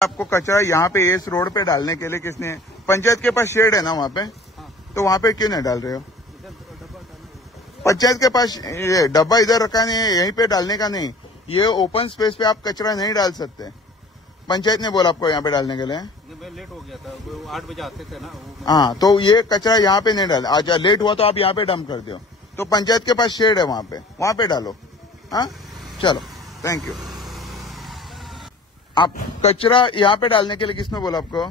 आपको कचरा यहाँ पे इस रोड पे डालने के लिए किसने, पंचायत के पास शेड है ना वहाँ पे, तो वहाँ पे क्यों नहीं डाल रहे हो? पंचायत के पास ये डब्बा इधर रखा नहीं है, यहीं पे डालने का नहीं। ये ओपन स्पेस पे आप कचरा नहीं डाल सकते। पंचायत ने बोला आपको यहाँ पे डालने के लिए। मैं लेट हो गया था, 8 बजे आते थे ना। हाँ, तो ये कचरा यहाँ पे नहीं डाले। अच्छा, लेट हुआ तो आप यहाँ पे डंप कर दो। तो पंचायत के पास शेड है वहाँ पे डालो। हाँ, चलो, थैंक यू। आप कचरा यहाँ पे डालने के लिए किसने बोला आपको?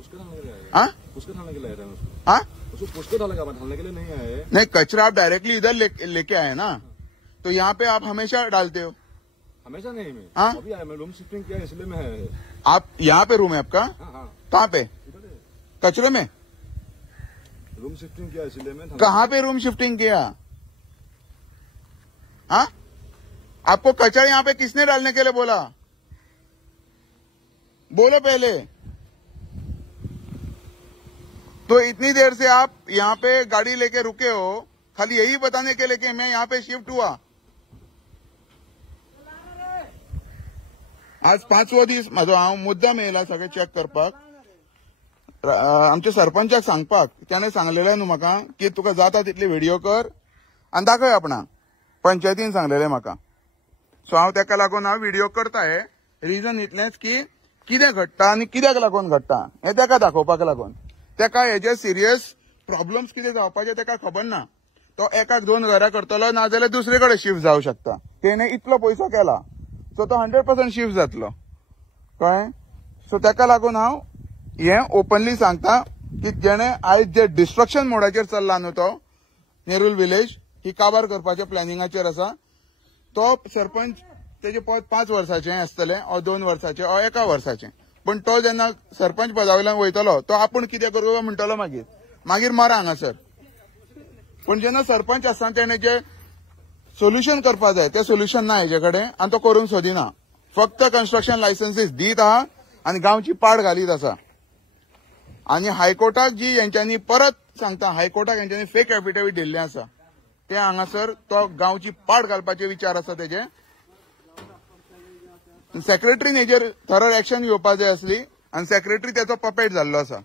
उसके डालने के लिए आए। हाँ, उसके डालने के लिए आए थे उसको। हाँ, उसको पुष्कर डालेगा, डालने के लिए नहीं आए। नहीं, कचरा आप डायरेक्टली इधर लेके आए ना, तो यहाँ पे आप हमेशा डालते हो। हमेशा नहीं मैं। हाँ, अभी आया, मैं रूम शिफ्टिंग किया इसलिए मैं है। आप यहाँ पे रूम है आपका? हाँ। कहाँ पे? कचरे में रूम शिफ्टिंग किया इसलिए मैं। कहाँ पे रूम शिफ्टिंग किया? हाँ, आपको कचरा यहाँ पे किसने डालने के लिए बोला? बोलो पहले। तो इतनी देर से आप यहाँ पे गाड़ी लेके रुके हो खाली यही बताने के लिए कि मैं यहाँ पे शिफ्ट हुआ। आज 5वो दीस म्हाजो हांव मुद्दाम येयला सगळे चॅक करपाक। आमच्या सरपंचाक सांगपाक त्याने सांगलेलें न्हू म्हाका की तुका जाता तितली व्हिडिओ कर आनी दाखय आपणा। पंचायतीन सांगलेलें म्हाका, सो हांव ताका लागून हांव व्हिडिओ करताय। रिजन इतलेंच की कितें घडटा आनी कित्याक लागून घडटा हें ताका दाखोवपाक लागून। ताका हेजे सिरियस प्रॉब्लम्स कितें जावपाचे ताका खबर ना। तो एकाक 2 घरां करतलो, नाजाल्यार दुसरे कडेन शिफ्ट जावं शकता। तेणे इतलो पयसो केला, सो तो 100% शिफ्ट जातलो, कळ्ळें? सो ताका लागून हांव हें ओपनली सांगता की जेणे आयज जे डिस्ट्रक्शन मोडाचेर चल्ला न्हू तो नेरूल विलेज ही काबार करपाच्या प्लॅनिंगाचेर आसा। तो सरपंच तेजे पद 5 वर्साचें आसतलें, ओ 2 वर्साचें, ओ 1 वर्साचें। पण तो जेन्ना सरपंच पदावयल्यान वयतलो तो आपूण कितें करूं म्हणटलो मागीर मारा हांगासर। पण जेन्ना सरपंच आसता तेणे जे सोल्युशन करपाक जाय तें सोल्युशन ना हेजे कडेन, आनी तो करूंक सोदिना। फक्त कन्स्ट्रक्शन लायसन्सीस दीत आहा आनी गांवची पाड घालीत आसा। आनी हायकोर्टाक जी हेंच्यांनी परत सांगता, हायकोर्टाक हेंच्यांनी फेक एफिडेवीट दिल्लें आसा, ते हांगासर तो गांवची पाड घालपाचे विचार आसा तेजे। सेक्रेटरीन हेजेर थरर एक्शन घेवपाक जाय आसली आनी सेक्रेटरी तेचो पपेट जाल्लो आसा।